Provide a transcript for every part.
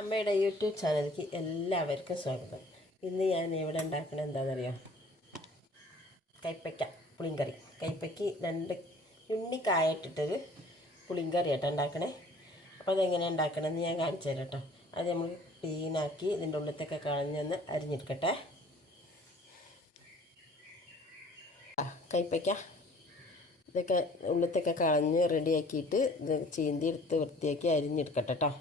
അമ്മയുടെ യൂട്യൂബ് ചാനലിലേക്ക് എല്ലാവർക്കും സ്വാഗതം. ഇന്ന് ഞാൻ ഇവിടെ ഉണ്ടാക്കുന്നത് എന്താണെന്നറിയാം? കൈപ്പയ്ക്ക പുളിങ്കറി. കൈപ്പയ്ക്ക് രണ്ട് ഉണ്ണിക്കായ ഇട്ടിട്ടൊരു പുളിങ്കറി ആട്ടോ ഉണ്ടാക്കണേ. അപ്പോൾ അതെങ്ങനെയാണ് ഉണ്ടാക്കണമെന്ന് ഞാൻ കാണിച്ചു തരാം കേട്ടോ. അത് നമ്മൾ ക്ലീനാക്കി ഇതിന്റെ ഉള്ളിലത്തൊക്കെ കളഞ്ഞൊന്ന് അരിഞ്ഞെടുക്കട്ടെ. കൈപ്പയ്ക്ക. ഇതൊക്കെ ഉള്ളിലത്തൊക്കെ കളഞ്ഞ് റെഡിയാക്കിയിട്ട് ഇത് ചീന്തി എടുത്ത് വൃത്തിയാക്കി അരിഞ്ഞെടുക്കട്ടെ കേട്ടോ.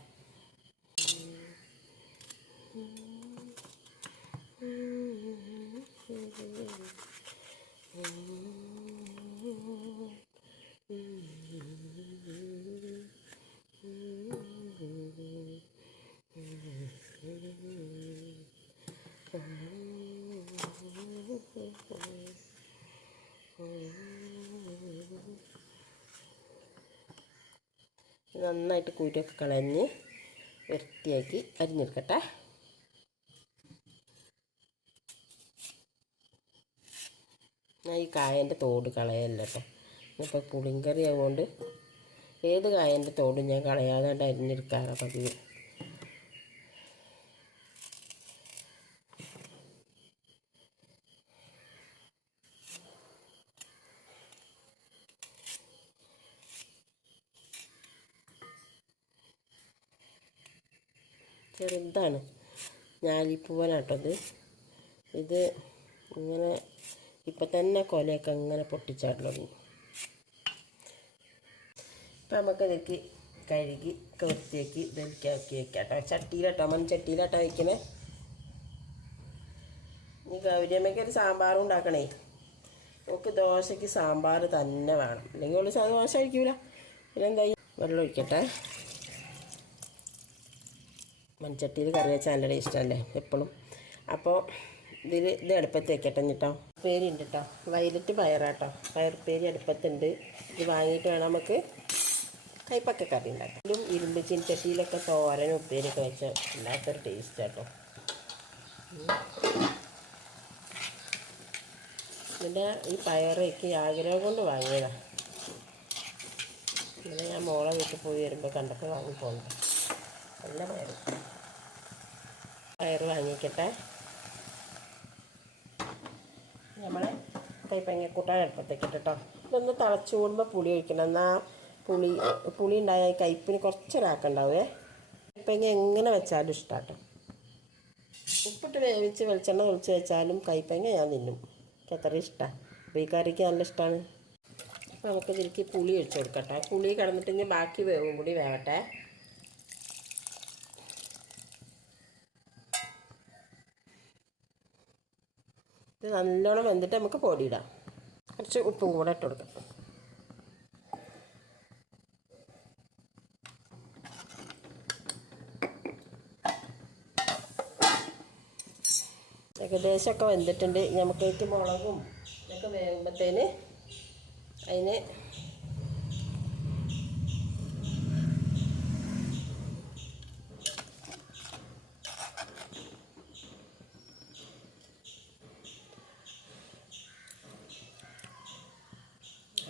നന്നായിട്ട് കുരുക്കെ കളഞ്ഞ് വൃത്തിയാക്കി അരിഞ്ഞെടുക്കട്ടെ. ഞാൻ ഈ കായന്റെ തോട് കളയല്ല കേട്ടോ ഇപ്പോൾ പുളിങ്കറി ആയതുകൊണ്ട് ഏത് കായന്റെ തോടും ഞാൻ കളയാതെ അരിഞ്ഞെടുക്കാറാണ് പതിവ്. ചെറുതാണ്. ഞാലിപ്പൂവനാട്ടത് ഇത്. ഇത് ഇങ്ങനെ ഇപ്പം തന്നെ കൊലയൊക്കെ ഇങ്ങനെ പൊട്ടിച്ചാടൽ തുടങ്ങി. ഇപ്പം നമുക്ക് ഇതിലേക്ക് കഴുകി വൃത്തിയാക്കി ഇതിലേക്ക് ആക്കി കേട്ടോ ചട്ടിയിലാട്ടോ മൺചട്ടിയിലാട്ടോ വയ്ക്കണേ ഇനി ഗൗരിയമ്മയ്ക്ക് ഒരു സാമ്പാർ ഉണ്ടാക്കണേ. നമുക്ക് ദോശയ്ക്ക് സാമ്പാർ തന്നെ വേണം. അല്ലെങ്കിൽ ഒരു ദോശ കഴിക്കൂല. പിന്നെ എന്താ വെള്ളം ഒഴിക്കട്ടെ. മൺചട്ടിയിൽ കറി വെച്ചാൽ നല്ല ടേസ്റ്റല്ലേ എപ്പോഴും അപ്പോൾ ഇതിൽ ഇത് അടുപ്പത്ത് വെക്കട്ടെ കേട്ടോ ഉപ്പേരി ഉണ്ട് കേട്ടോ വയലറ്റ് പയറാട്ടോ. പയറുപ്പേരി അടുപ്പത്തുണ്ട്. ഇത് വാങ്ങിയിട്ട് വേണം നമുക്ക് കൈപ്പൊക്കെ കറി ഉണ്ടാക്കാം ഇരുമ്പ് ചീൻചട്ടിയിലൊക്കെ തോരൻ ഉപ്പേരിയൊക്കെ വെച്ച വല്ലാത്തൊരു ടേസ്റ്റ് കേട്ടോ പിന്നെ ഈ പയറേക്ക് ആഗ്രഹം കൊണ്ട് വാങ്ങിയതാണ് പിന്നെ ഞാൻ മോളെ വീട്ടിൽ പോയി വരുമ്പോൾ കണ്ടപ്പോൾ വാങ്ങി പോകുന്നത് നല്ല പയർ പയർ വാങ്ങിക്കട്ടെ. നമ്മൾ കൈപ്പങ്ങ കൂട്ടാൻ അടുപ്പത്തേക്ക് കേട്ടോ ഇതൊന്ന് തിളച്ചു കൂടുമ്പോൾ പുളി ഒഴിക്കണം. എന്നാൽ പുളി പുളി ഉണ്ടായ കയ്പ്പിന് കുറച്ചൊരാക്കുണ്ടാവേ കൈപ്പങ്ങ എങ്ങനെ വെച്ചാലും ഇഷ്ടമാട്ടോ ഉപ്പിട്ട് വേവിച്ച് വെളിച്ചെണ്ണ ഒളിച്ച് വെച്ചാലും കൈപ്പങ്ങ ഞാൻ തിന്നും. എത്ര ഇഷ്ടമാണ് അപ്പോൾ ഈ കറിക്ക് നല്ല ഇഷ്ടമാണ് അപ്പോൾ നമുക്ക് ഇതിലേക്ക് പുളി ഒഴിച്ചു കൊടുക്കട്ടെ. പുളി കിടന്നിട്ട് ഇനി ബാക്കി വേവും കൂടി വേവട്ടെ. ഇത് നല്ലോണം വെന്തിട്ട് നമുക്ക് പൊടിയിടാം. കുറച്ച് ഉപ്പും കൂടെ ഇട്ട് കൊടുക്കാം. ഏകദേശമൊക്കെ വെന്തിട്ടുണ്ട്. നമുക്കേക്ക് മുളകും ഇതൊക്കെ വേകുമ്പോഴത്തേന് അതിന്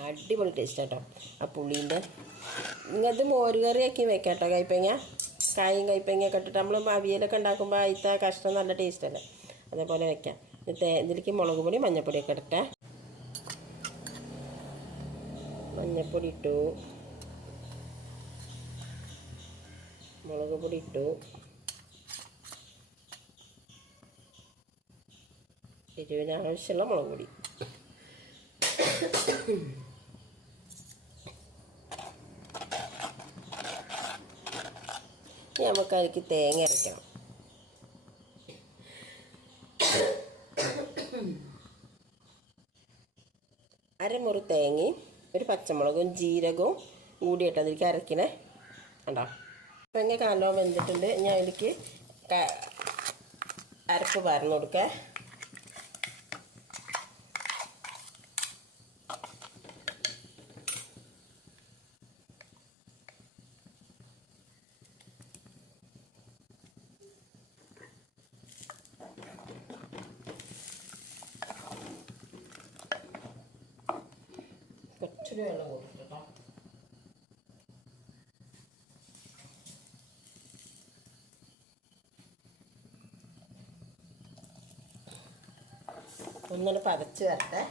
അടിപൊളി ടേസ്റ്റ് കേട്ടോ ആ പുളീന്റെ. ഇങ്ങനത്തെ മോര് കറിയാക്കി വെക്കാം കേട്ടോ കൈപ്പങ്ങ. കായും കൈപ്പങ്ങയൊക്കെ ഇട്ടിട്ട് നമ്മൾ അവിയലൊക്കെ ഉണ്ടാക്കുമ്പോൾ അതിലത്തെ കഷ്ണം നല്ല ടേസ്റ്റ് അല്ലേ? അതേപോലെ വെക്കാം. എന്നിട്ട് ഇതിലേക്ക് മുളക് പൊടി മഞ്ഞൾപ്പൊടിയൊക്കെ ഇടട്ടെ. മഞ്ഞൾപ്പൊടി ഇട്ടു. മുളക് പൊടി ഇട്ടു. എരിവിന് മുളക് പൊടി. ഇനി നമുക്ക് അതിലേക്ക് തേങ്ങ അരയ്ക്കണം അരമുറി തേങ്ങയും ഒരു പച്ചമുളകും ജീരകവും കൂടിയിട്ട് അതിലേക്ക് അരക്കണേ. കണ്ടോ? തേങ്ങ കാലോ വെന്തിട്ടുണ്ട്. ഞാൻ അതിലേക്ക് അരപ്പ് പരന്നു കൊടുക്കേ. കുറച്ചുകൂടി വെള്ളം കൊടുത്തിട്ടോ ഒന്നുകൂടെ പതച്ച് വരട്ടെ.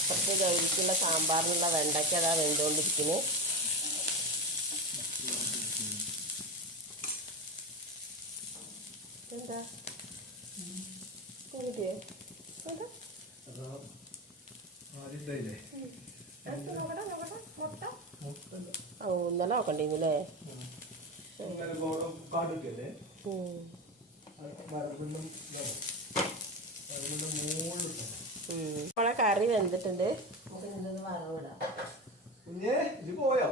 അപ്പുറത്ത് ഗൗരിക്കുള്ള സാമ്പാറിനുള്ള വെണ്ടയ്ക്ക് അതാ വെന്തുകൊണ്ടിരിക്കുന്നത് എന്താ ആദ്യത്തെ ഓ ഇന്നലെ നോക്കണ്ടിരുന്നില്ലേ നമ്മളെ കറി വെന്തിട്ടുണ്ട്. കുഞ്ഞേ ഇത് പോയോ.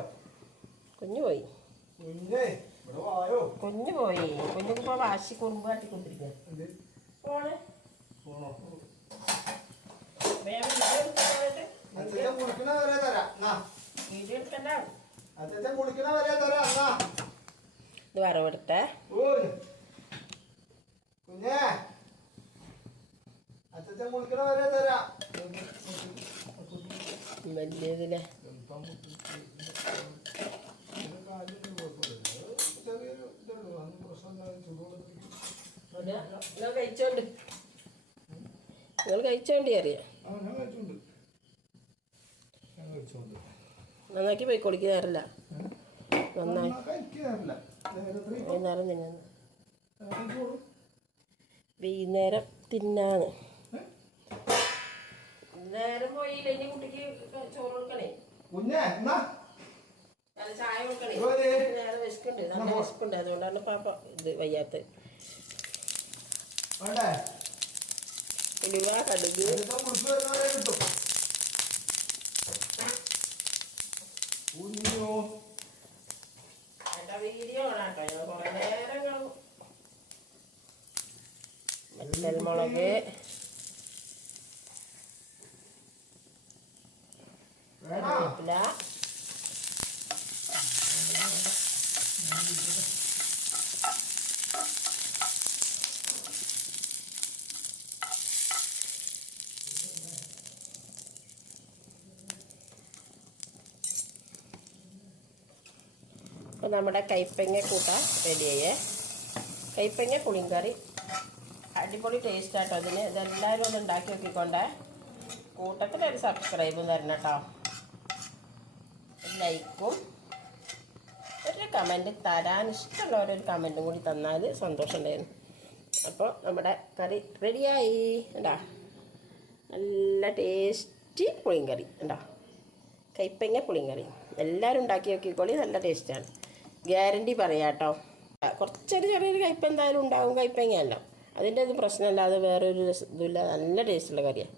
കുഞ്ഞു പോയി. കുഞ്ഞു കുഞ്ഞിക്കിപ്പോ വാശി കുറുമ്പ് തരാം. എന്നാ ഇത് ഓയ് കുഞ്ഞേ. അച്ഛൻ കുളിക്കണ വരെ തരാം. വലിയതിലെ ചെറിയൊരു ഇതുള്ളൂ അന്ന് പ്രശ്നം ചൂടുവെള്ളത്തിൽ നിങ്ങൾ കഴിച്ചോണ്ട് നിങ്ങൾ കഴിച്ചോണ്ടി അറിയാം. ആ ഞാൻ കഴിച്ചുണ്ട് ഞാൻ കഴിച്ചുണ്ട് നന്നാക്കി പോയി കൊടുക്കി നേരല്ല നന്നായി. വൈകുന്നേരം തിന്നാന്ന്. വൈകുന്നേരം തിന്നാന്ന്. നേരം പോയില്ല ഇനി കുട്ടിക്ക് ചോറ് കൊടുക്കണേ. കുഞ്ഞേ എന്നാ? അല്ല ചായ കൊടുക്കണേ. നേരെ വിശക്കുണ്ട് നല്ല വിശക്കുണ്ട് അതുകൊണ്ടാണ് പാപ്പ ഇത് വയ്യാത്തത് വേണ്ടേ? ഉലുവ കടുക്. വീഡിയോ ഓണാട്ടോ ഞാൻ കുറേ നേരം കാണും. മറ്റൽ മുളക് വേണോ കറിവേപ്പില അപ്പോൾ നമ്മുടെ കൈപ്പങ്ങ കൂട്ട റെഡിയായേ. കൈപ്പങ്ങ പുളിങ്കറി. അടിപൊളി ടേസ്റ്റ് ആട്ടോ അതിന് ഇതെല്ലാവരും ഒന്ന് ഉണ്ടാക്കി നോക്കിക്കൊണ്ടേ. കൂട്ടത്തിലൊരു സബ്സ്ക്രൈബും തരണം കേട്ടോ. ലൈക്കും ഒരു കമന്റ് തരാൻ ഇഷ്ടമുള്ളവരൊരു കമന്റും കൂടി തന്നാൽ സന്തോഷം ഉണ്ടായിരുന്നു അപ്പോൾ നമ്മുടെ കറി റെഡിയായി ഉണ്ടാ നല്ല ടേസ്റ്റി പുളിങ്കറി ഉണ്ടോ കൈപ്പങ്ങ പുളിങ്കറി എല്ലാവരും ഉണ്ടാക്കി നോക്കിക്കോളി. നല്ല ടേസ്റ്റാണ് ഗ്യാരണ്ടി പറയാം കേട്ടോ. കുറച്ചൊരു ചെറിയൊരു കയ്പ എന്തായാലും ഉണ്ടാവും കയ്പങ്ങയല്ലോ അതിന്റെ ഒന്നും പ്രശ്നമല്ലാതെ വേറൊരു ഇതുമില്ല. നല്ല ടേസ്റ്റുള്ള കറിയാണ്